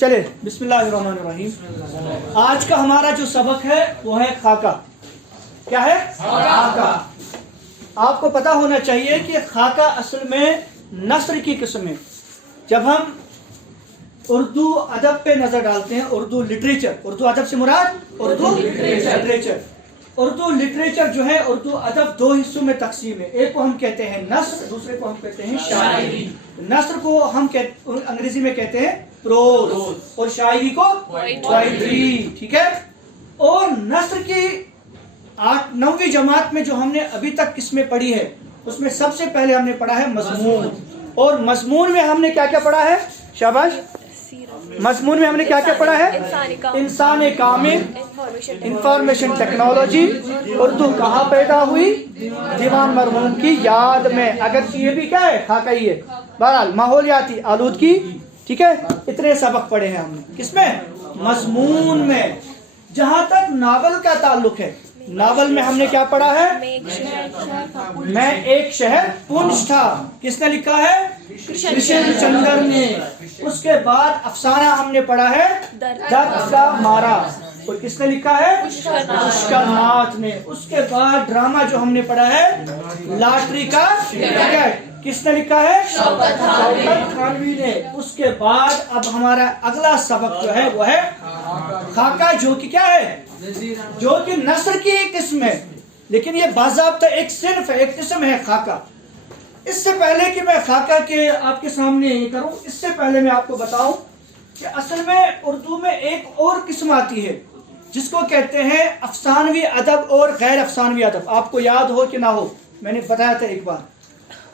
चले बिस्मिल्लाहिर्रहमानिर्रहीम। आज का हमारा जो सबक है वो है खाका। क्या है? खाका। आपको पता होना चाहिए कि खाका असल में नस्र की किस्म है। जब हम उर्दू अदब पे नजर डालते हैं, उर्दू लिटरेचर, उर्दू अदब से मुराद उर्दू लिटरेचर। उर्दू लिटरेचर जो है, उर्दू अदब दो हिस्सों में तकसीम है। एक को हम कहते हैं नस्र, दूसरे को हम कहते हैं शायरी। नस्र को हम अंग्रेजी में कहते हैं प्रोज और शायरी को पोएट्री। ठीक है। और नस्र की 8-9वीं जमात में जो हमने अभी तक किस्में पढ़ी है, उसमें सबसे पहले हमने पढ़ा है मजमून। और मजमून में हमने क्या क्या पढ़ा है? शाबाश। मजमून में हमने क्या क्या पढ़ा है? इंसान कामिल, इंफॉर्मेशन टेक्नोलॉजी, उर्दू कहाँ पैदा हुई, दीवान मरहूम की याद में। अगर ये भी क्या है? खाका ही है। बहरहाल माहौलियाती आलूदगी। ठीक है। इतने सबक पढ़े हैं हमने किसमें? मजमून में। जहां तक नावल का ताल्लुक है, नावल में हमने क्या पढ़ा है? मैं एक शहर पुंछ था। किसने लिखा है? कृष्ण चंद्र ने। उसके बाद अफसाना हमने पढ़ा है दर्द का मारा। तो किसने लिखा है? पुष्कर नाथ ने। उसके बाद ड्रामा जो हमने पढ़ा है लॉटरी का टिकट। किसने लिखा है? शौकत थानवी ने। उसके बाद अब हमारा अगला सबक जो है वो है खाका, जो कि क्या है? जो कि नस्र की एक किस्म है, लेकिन ये बाज़ाब्ता एक सिर्फ एक किस्म है खाका। इससे पहले कि मैं खाका के आपके सामने ये करूं, इससे पहले मैं आपको बताऊं कि असल में उर्दू में एक और किस्म आती है जिसको कहते हैं अफसानवी अदब और गैर अफसानवी अदब। आपको याद हो कि ना हो, मैंने बताया था एक बार।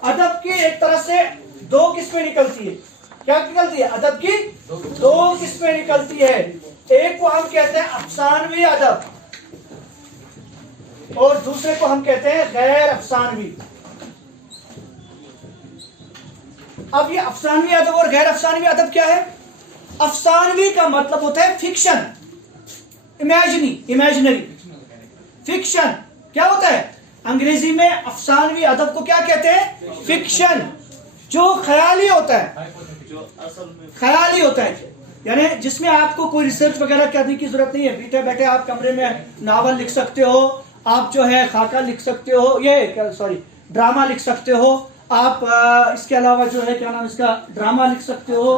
अदब की एक तरह से दो किस्में निकलती है। क्या निकलती है? अदब की दो किस्में निकलती है। एक को हम कहते हैं अफसानवी अदब और दूसरे को हम कहते हैं गैर अफसानवी। अब ये अफसानवी अदब और गैर अफसानवी अदब क्या है? अफसानवी का मतलब होता है फिक्शन, इमेजिनरी फिक्शन। क्या होता है? अंग्रेजी में अफसानवी अदब को क्या कहते हैं? फिक्शन। जो ख्याली होता है, ख्याली होता है, यानी जिसमें आपको कोई रिसर्च वगैरह करने की जरूरत नहीं है। बैठे बैठे आप कमरे में नावल लिख सकते हो, आप जो है खाका लिख सकते हो, ये ड्रामा लिख सकते हो आप। इसके अलावा जो है क्या नाम इसका, ड्रामा लिख सकते हो,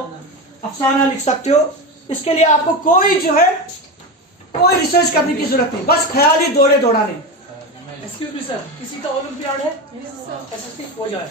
अफसाना लिख सकते हो। इसके लिए आपको कोई जो है कोई रिसर्च करने की जरूरत नहीं, बस ख्याली दौड़े दौड़ाने। एक्सक्यूज मी सर, किसी का ओलंपियाड है? हो जाए।